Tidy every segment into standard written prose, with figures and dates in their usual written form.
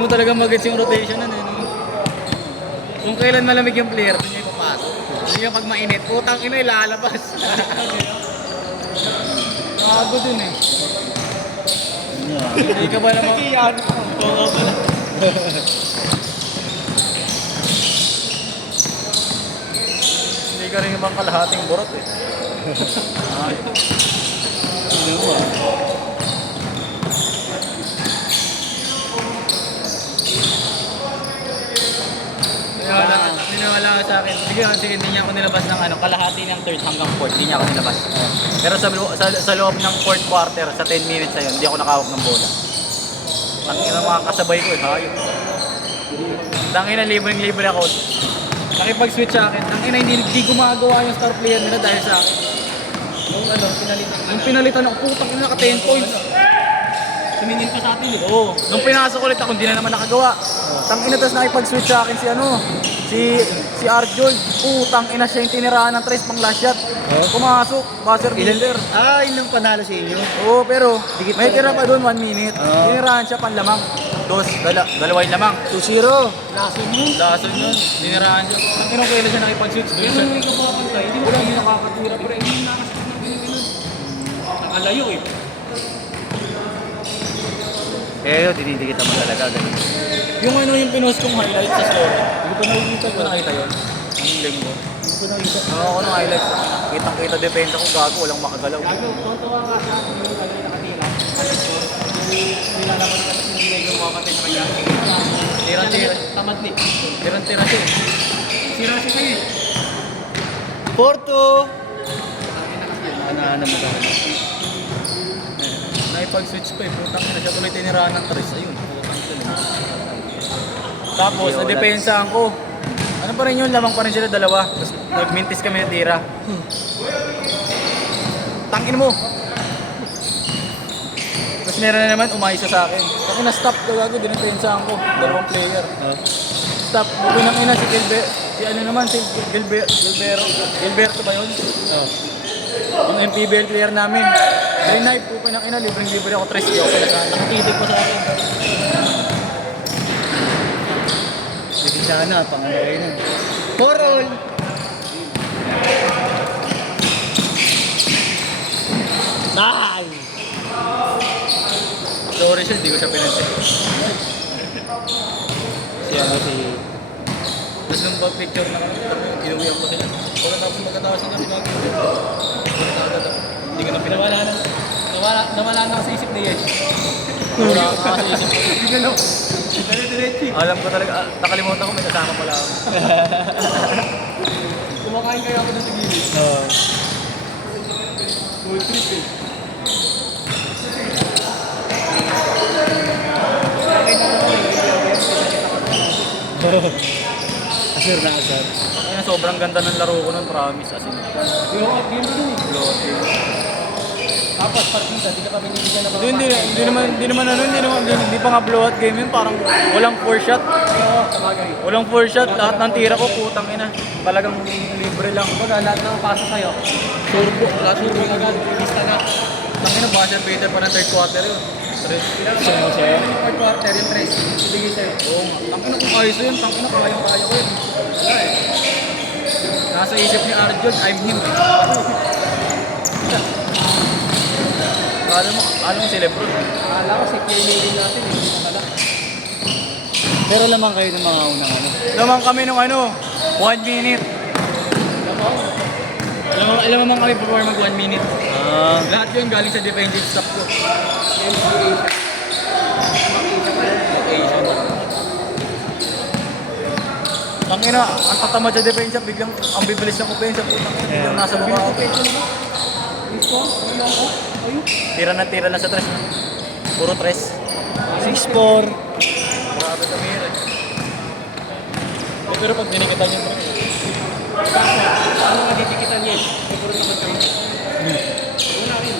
mo talaga mag-gets yung rotation nun eh. No? Kung kailan malamig yung player, doon yung ipapasok. Doon yung pag mainit, putang ina ilalabas. Bago dun eh. Hindi ka ba naman? Oo pala. Hindi ka rin naman kalahating borot eh. Ay. Ano ba? Niniwala ka sa akin. Sige, hindi niya ako nilabas ng ano, kalahati ng third hanggang fourth. Hindi niya ako nilabas. Pero sa loob ng fourth quarter, sa 10 minutes na yun, hindi ako nakahawak ng bola. Tangina mga kasabay ko eh, hayop. Tangina libreng-libre ako. Nakipag-switch sa akin. Tangina hindi gumagawa yung star player nila dahil sa akin. Yung pinalitan ako, putang ina naka 10 points. Tumingin pa sa atin eh. Oo. Nung pinasok ulit ako, hindi na naman nakagawa. Tangina tapos nakipag-switch sa akin si Arjold. Tangina siya yung tinirahan ng tres pang last shot. Pumasok, buzzer beater. Yun lang panalo sa inyo. Oo, pero may tira pa doon 1 minute. Tinirahan siya pang lamang. Dalawa yung lamang. 2-0. Lason mo. Lason yun. Tinirahan siya. Tangina kailan siya nakipag-switch doon. Yan ang may kapapantay. Hindi mo lang yung nakakatira. Pero hindi yung nakasakit ng ganun. Nakalayo eh. Yun, dinidikit naman talaga. Ganun. Yung ano yung pinost kong highlight sa story. Hindi ko nakikita. Hindi ko nakita yun. Ang linggo. Hindi ko nakita. Oo, ako ng highlights. Kitang-kita depensa ko gago. Walang makagalaw. Gago, tuwa ka sa akin yung kanya nakatira. Nilalaman ka kasi hindi yung mapatay sa kanya. Tira-tira. Tamad ni. Tira-tira siya. Sira siya kayo eh. Porto! Ano mo ba? Naipag-switch ko eh. Putang ina siya tuloy tinirahan ng tres. Ayun. Putang ina. Tapos, sa depensahan ko. Ano pa rin yun? Lamang pa rin sila dalawa. Tapos nagmintis kami ng tira. Tangin mo! Tapos meron na naman, umayos sa akin. Kasi na-stop ko gago, dinepensahan ko. Dalawang player. Stop. Bukoy ng ina si Gilberto ba yun? Yung MPBL player namin. Green Knife, bukoy ng ina, libreng-libre ako, 3 ako pala sana. Nakatitig pa sa akin. Hindi sana, pangalawin na. Porol! Dahil! Sorry siya, hindi ko siya pinansin. Tapos nung picture na kami, inuwihan ko sila. Pagkatapos magkatawas na kami, hindi ko na pinawala na. Nawala na ako sa isip ni Yesh. Wala ka sa isip ko. Hindi ka no. Diretso. Alam ko talaga, nakalimutan ko, may kasama pala ako. Kumakain kaya ako doon sa gilid. Food trip eh. Asir na asir. Kaya sobrang ganda ng laro ko nun, promise. As in, Blowout game din eh. blowout game. Tapos partida, di ka pa binibigyan na Hindi pa nga blowout game yun, parang walang 4 shot. Oo, sabagay. Walang 4 shot, lahat ng tira ko, putang ina. Talagang libre lang. Kumbaga, lahat ng pasa sa'yo. Surbo. Surbo agad. Lista na. Tangina, buzzer beater pa ng third quarter yun. Sa'yo. Third quarter, yung tres. Ibigay sa'yo. Oo nga. Tangina kung ayos na yun, tangina kaya ko yun. Wala eh. Nasa isip ni Arjun, I'm him. Alam mo si Lebron. Akala ko si Pierre natin eh. Nakala. Pero lamang kayo ng mga unang ano. Naman kami nung 1 minute. Alam mo kami before mag 1 minute. Lahat yun galing sa defensive staff ko. Tangina, ang tatamad sa defensive, biglang ang bibilis ng offensive, biglang nasa baba ako. Tira na sa tres. Puro tres. 6-4. Grabe kami yun. Pero pag dinikita niyo bro. Ano nga ditikitan niya? Siguro naman kayo. Wala rin.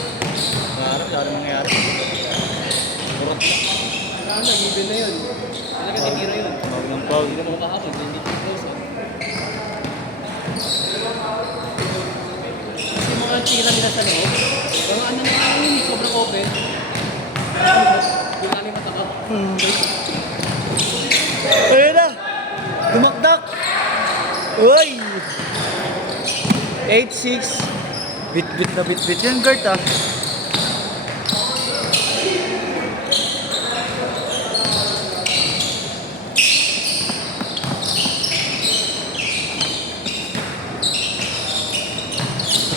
Wala mangyayari. Puro. Ano, given na yun. Talaga titira yun. Tawag ng foul. Hindi mo makakapag, hindi close. Kasi mga tira nila sa loob. Mga ano na yun, sobrang open. Wala ni mataka. Uy! 8-6. Bit-bit na bit-bit yan, Gert ah.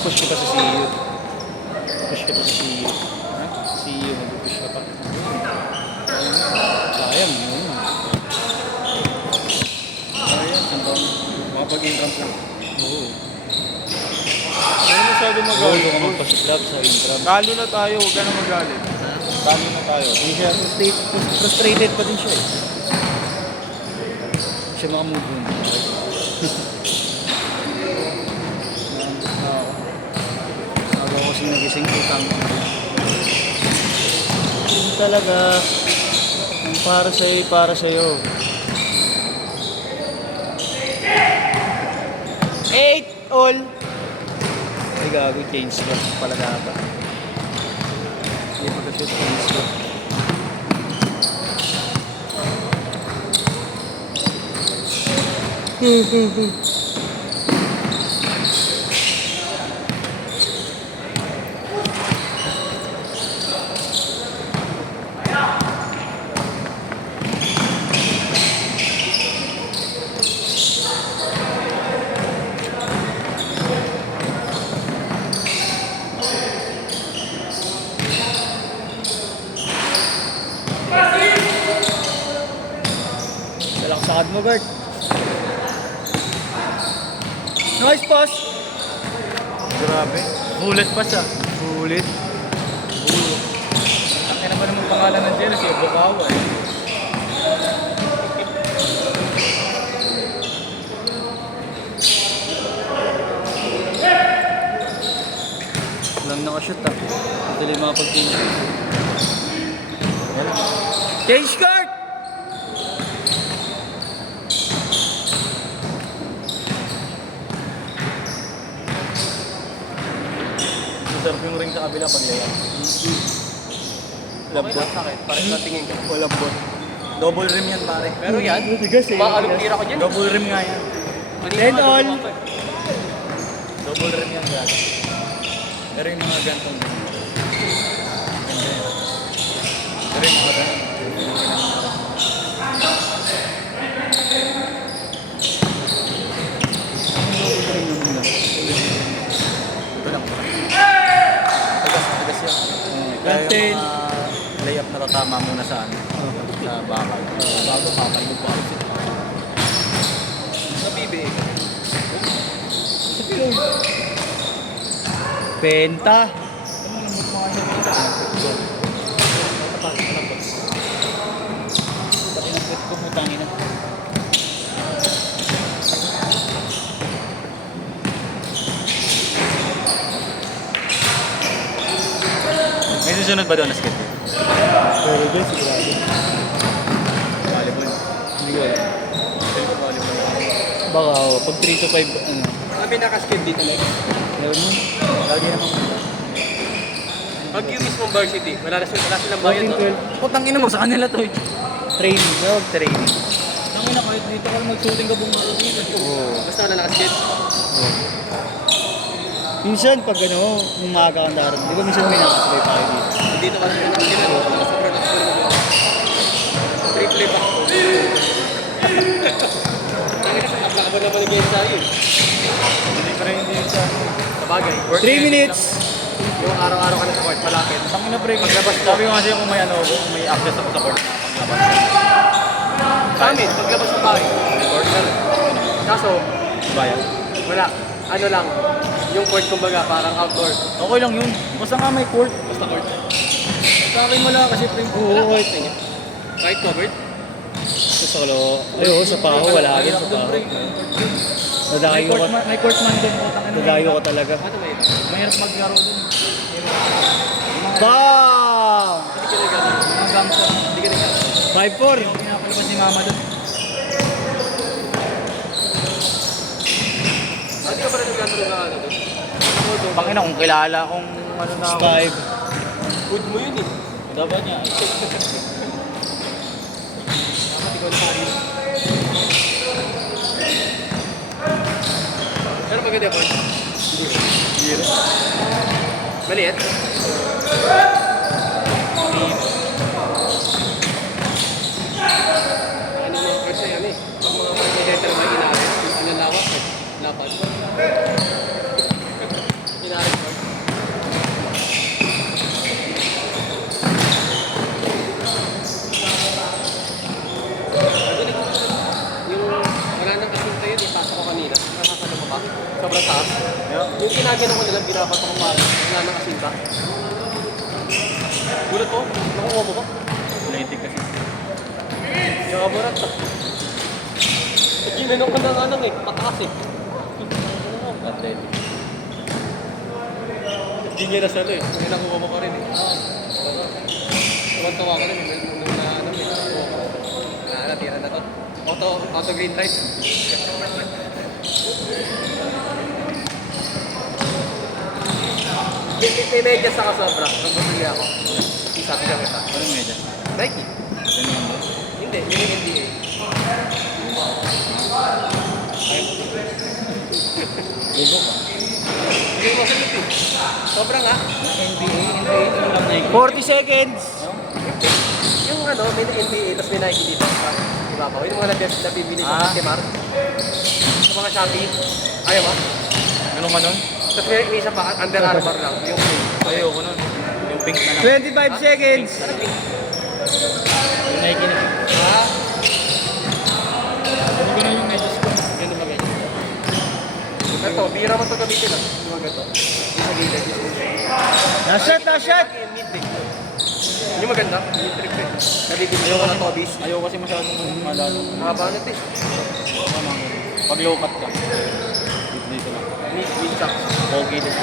Push kita sa CEO. Push kita sa CEO. Ha? CEO, mag-push ka pa. Sayang, yun. Sayang, sandang makapag-income po. Oo. Ano masyado Huwag magalit? ka magpasiklab sa income. Talo na tayo, huwag ka na magalit. Talo na tayo. Hindi siya, frustrated pa din siya eh. Siya makamove on. Ako kasi nagising utang. Hindi talaga. Ang para sa'yo, para sa'yo. 8 all. Ay gago, change ba? Pala dapat. Hindi pagka-shoot, change ba? Salaksakad mo, Bert. Nice pass. Grabe. Bullet pass ah. Ulit. Ang ina ba naman pangalan ng jersey? Bukawa eh. Lang nakashoot ah. Madali makapag-change. Yan ah. Change card! Deserve yung ring sa kabila pag layap. Lambot. Sakit. Parang natingin ka. Walang bot. Double rim yan pare. Pero yan, Tigas eh. maalong tira ko dyan. Double rim nga yan. Dead all. Double rim yan dyan. Pero yung mga gantong rim. Ganda yan. Pero yung mga gantong. Ito lang. Tagas yan. Kaya yung Ten. mga layup na tatama muna sa ano. Sa bakal. Bago kakalog pa ako. Sa PBA. Penta. Pakinapit ko mo tangin na. May susunod ba doon na skate? Very good, sigurado. Volleyball. Hindi ko alam. Feel ko volleyball. Baka pag 3 to 5, ano, Kami nakaskate dito lang. meron mo. Lagi naman. Pag yung mismong varsity, wala silang bayad. No? 14, 12. Putang ina mo sa kanila to eh. Training, dog training. Tang ina kahit dito ka mag-shooting ka buong araw dito. Oo. Basta wala nakaskate. Minsan pag ano, umaga kang darating, di ba minsan may nakasabay pa kayo dito? Dito ka rin nakakita. Sobrang nakakita. Triple back. Tangina sa kapla ka ba naman nag-game sa'yo? Hindi pa rin hindi sa Sabagay. 3 minutes! Yung araw-araw ka na sa court, malapit. Tang ina pre. Paglabas ko. Sabi ko kasi kung may ano, kung may access ako sa court na paglabas. Sa amin, paglabas ng bahay. May court na. Kaso, Bayan. wala. Ano lang, yung court kumbaga, parang outdoor. Okay lang yun. Basta nga may court. Basta court. Sa akin wala kasi pre. Oo, kahit na niya. Kahit covered. Sa kalo, ay oo, sa paho, wala agad sa paho. Dadayo ka, May court man din. Putang ina. dadayo ka talaga. Ano ba yun? Mahirap maglaro dun. BAM! Hindi ka nagano. Mga gamsa. Hindi ka nagano. 5-4! Yung pinapalabas ni mama dun. Hindi ka pala nagano ng ano doon? Pang ina kung kilala kung ano na ako. 5. Good mo yun eh. Dapat niya. Dapat ikaw na kanina. maganda po. Zero. Maliit. Ano mga kasi yan eh. Ang mga presidente na inarit, inalawak eh. Lapad. Inarit po. Yung wala nang kasinta yun, ipasok ko kanina. Nakakasalo ko pa. Sobrang taas. Yeah. Yung kinagano ko nilang binapasok ko pa. Wala nang kasinta. Gulat ko, nakuha mo ba? Athletic kasi. Yung amurat to. Ginanong ko ng anong eh, pataas eh. Athletic. Hindi niya nasalo eh. May nakuha mo pa rin eh. Tuwan-tuwa ko rin. Nung na ano eh. Nakuha ko. Natira na to. Auto green light. May medyas ako sobra. Nung bumili ako. Sabi ka kita. Anong medyas? Nike. Ano yun ba? Hindi, yung NBA. Ligo ka. Hindi mo sagot eh. Sobra nga. NBA ano lang Nike. 40 seconds! Yung ano, may NBA, tapos may Nike dito. Diba ba? Yung mga nabibili sa Ah. Timar. Sa mga Shopee. Ayaw ba? Ganun ka nun? Tapos may isa pa, Under Armour lang. Yung Ayoko nun. Yung pink na lang. 25 seconds! Yung Nike na pink. ah, Hindi ko na yung medyas ko. ganun ba ganyan? Ito, bira mo ito gamitin ah. Yung mga ganito. Yung sa gilid. Na-shot, na-shot! Yung mid-big. Yung maganda, yung trip eh. Nabibili ko na Tobis. Ayoko kasi masyadong malalo. Mahaba na ito eh. Pag low cut ka. Dito lang. Mid-wing socks. Okay din.